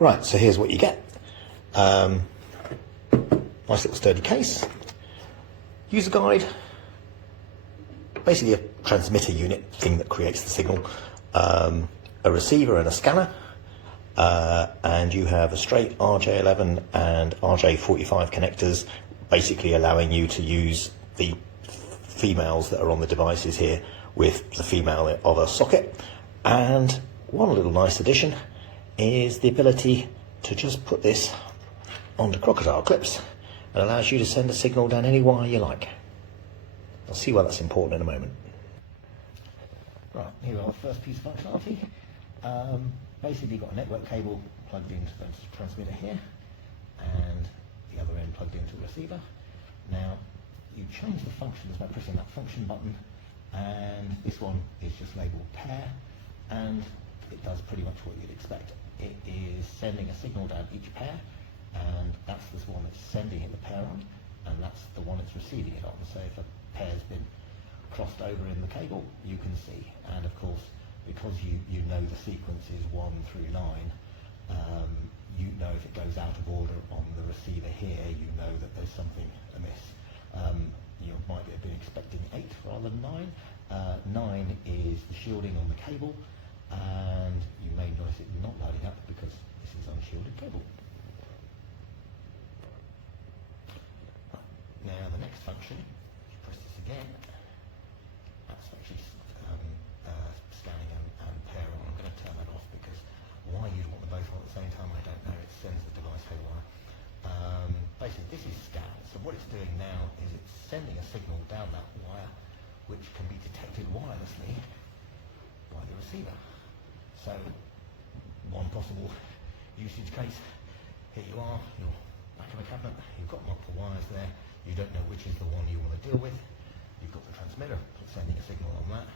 Right, so here's what you get. Nice little sturdy case. User guide. Basically a transmitter unit thing that creates the signal. A receiver and a scanner. And you have a straight RJ11 and RJ45 connectors, basically allowing you to use the females that are on the devices here with the female of a socket. And one little nice addition is the ability to just put this onto crocodile clips. It allows you to send a signal down any wire you like. I'll see why that's important in a moment. Right, here we are, first piece of functionality. Basically you've got a network cable plugged into the transmitter here, and the other end plugged into the receiver. Now, you change the functions by pressing that function button, and this one is just labelled pair, and it does pretty much what you'd expect. It is sending a signal down each pair, and that's the one it's sending it the pair on, and that's the one it's receiving it on. So if a pair's been crossed over in the cable, you can see. And of course, because you know the sequence is 1 through 9, you know if it goes out of order on the receiver here, you know that there's something amiss. You might have been expecting 8 rather than 9. 9 is the shielding on the cable, and you may notice it not lighting up because this is unshielded cable. Now the next function, press this again, that's actually scanning and pairing. I'm going to turn that off because why you'd want them both on at the same time, I don't know. It sends the device haywire. Basically, this is scan. So what it's doing now is it's sending a signal down that wire, which can be detected wirelessly by the receiver. So one possible usage case, here you are, you're back of a cabinet, you've got multiple wires there, you don't know which is the one you want to deal with, you've got the transmitter sending a signal on that,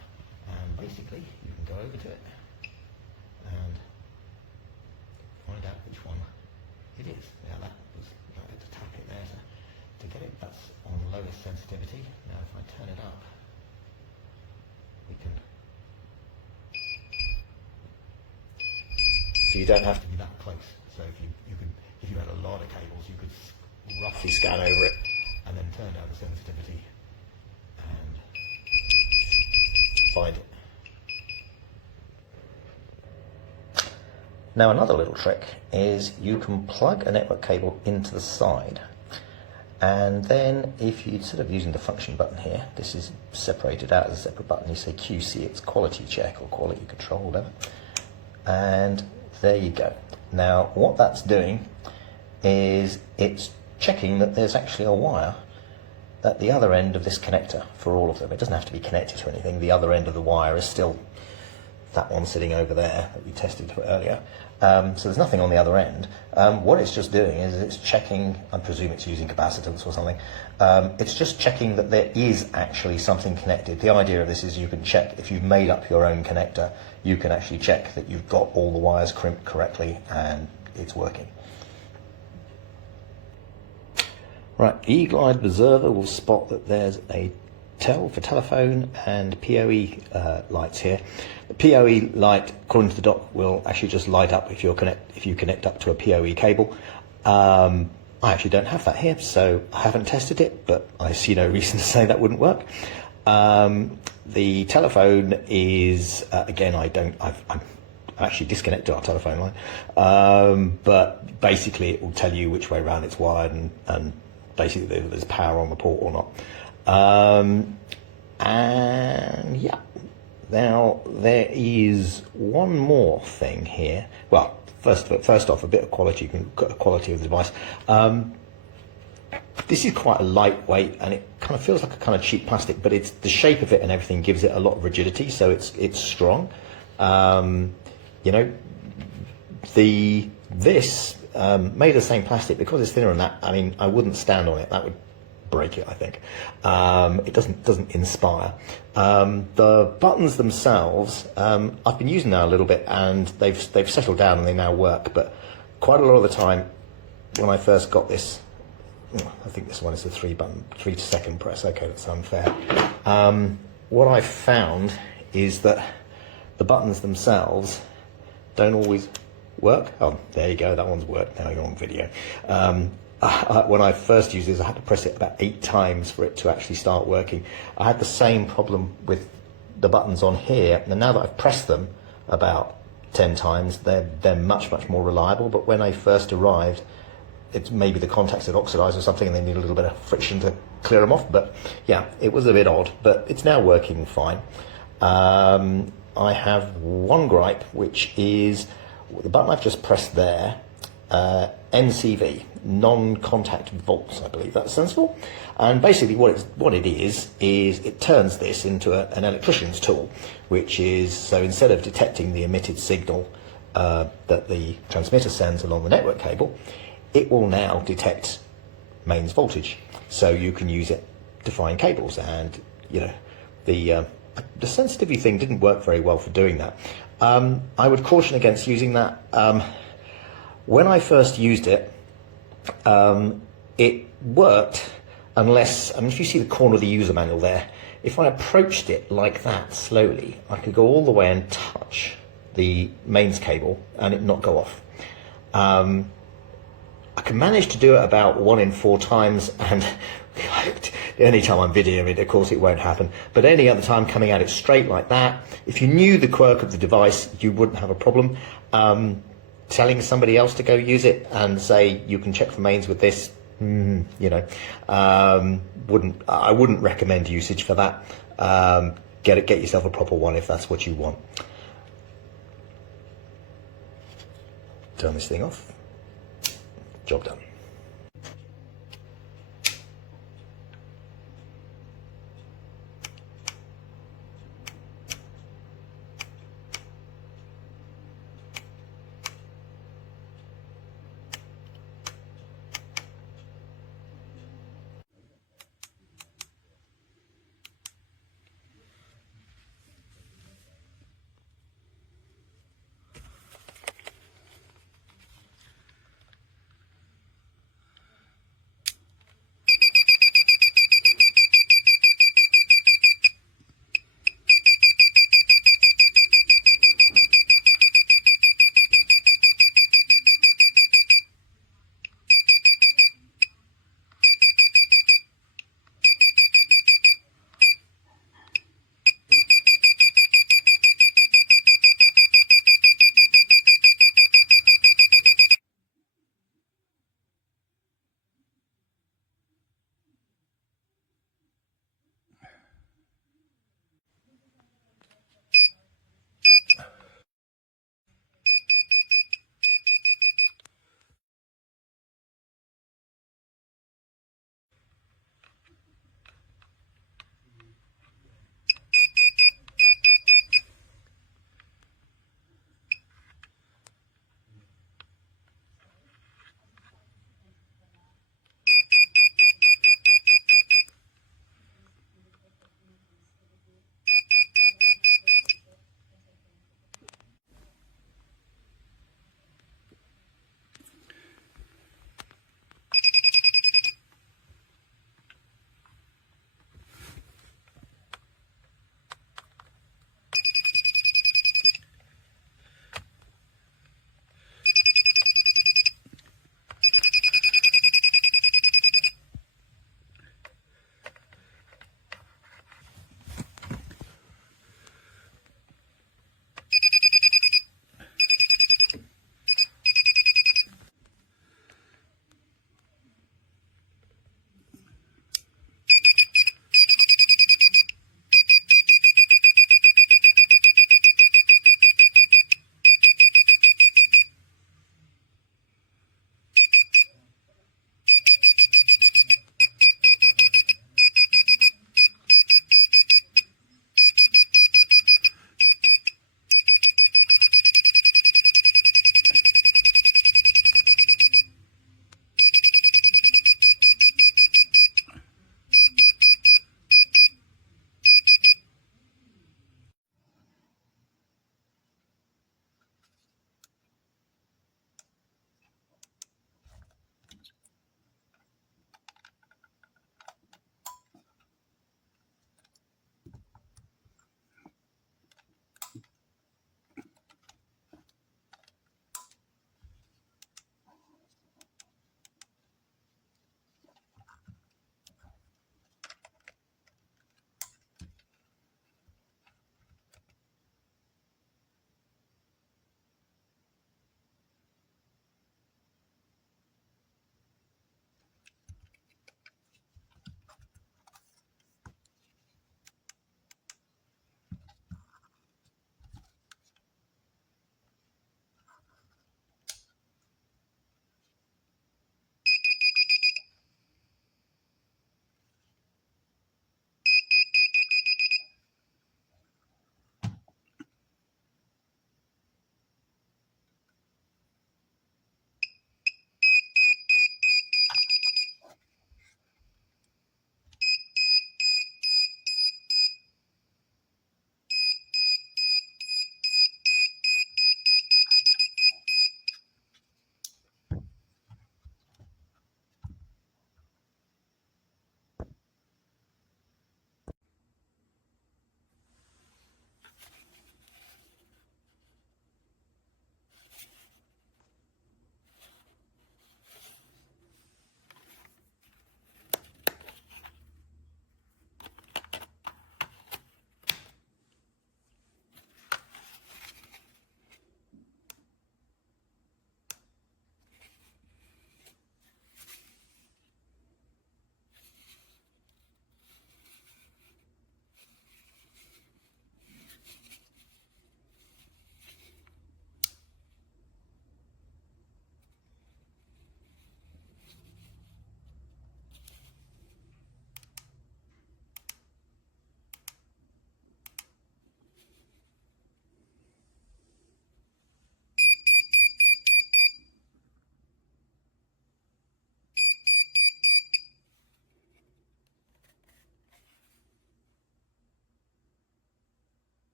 and basically you can go over to it and find out which one it is. Now that was, I had to tap it there to get it. That's on lowest sensitivity. Now if I turn it up, we can. So you don't have to be that close. So if you had a lot of cables, you could roughly scan over it and then turn down the sensitivity and find it. Now another little trick is you can plug a network cable into the side, and then if you're sort of using the function button here, this is separated out as a separate button, you say QC, it's quality check or quality control, whatever, and there you go. Now what that's doing is it's checking that there's actually a wire at the other end of this connector for all of them. It doesn't have to be connected to anything. The other end of the wire is still that one sitting over there that we tested earlier. So there's nothing on the other end. What it's just doing is it's checking, I presume it's using capacitance or something, it's just checking that there is actually something connected. The idea of this is you can check, if you've made up your own connector, you can actually check that you've got all the wires crimped correctly and it's working. Right, the Eagle-Eyed Observer will spot that there's a tel for telephone and POE lights here. The POE light, according to the doc, will actually just light up if you connect up to a POE cable. I actually don't have that here, so I haven't tested it, but I see no reason to say that wouldn't work. The telephone is again, I've actually disconnected our telephone line, but basically it will tell you which way around it's wired and basically there's power on the port or not. And yeah, now there is one more thing here. Well, first off, a bit of quality of the device. This is quite a lightweight, and it kind of feels like a kind of cheap plastic, but it's the shape of it and everything gives it a lot of rigidity, so it's strong. You know, this made of the same plastic, because it's thinner than that. I mean, I wouldn't stand on it. That would break it, I think. It doesn't inspire. The buttons themselves, I've been using now a little bit, and they've settled down and they now work. But quite a lot of the time, when I first got this, I think this one is a 3-second press. Okay, that's unfair. What I found is that the buttons themselves don't always work. Oh, there you go, that one's worked, now you're on video. When I first used this, I had to press it about 8 times for it to actually start working. I had the same problem with the buttons on here, and now that I've pressed them about 10 times, they're much more reliable. But when I first arrived, it's maybe the contacts had oxidized or something and they need a little bit of friction to clear them off. But yeah, it was a bit odd, but it's now working fine. I have one gripe, which is the button I've just pressed there, NCV, non-contact volts, I believe that stands for. And basically what it is it turns this into an electrician's tool, which is, so instead of detecting the emitted signal that the transmitter sends along the network cable, it will now detect mains voltage. So you can use it to find cables, and you know, the sensitivity thing didn't work very well for doing that. I would caution against using that. When I first used it, it worked unless, I mean, if you see the corner of the user manual there, if I approached it like that slowly, I could go all the way and touch the mains cable and it not go off. I can manage to do it about 1 in 4 times, and the only time I'm videoing it, of course, it won't happen. But any other time coming at it straight like that, if you knew the quirk of the device, you wouldn't have a problem. Telling somebody else to go use it and say you can check for mains with this, you know, I wouldn't recommend usage for that. Get yourself a proper one if that's what you want. Turn this thing off. Job done.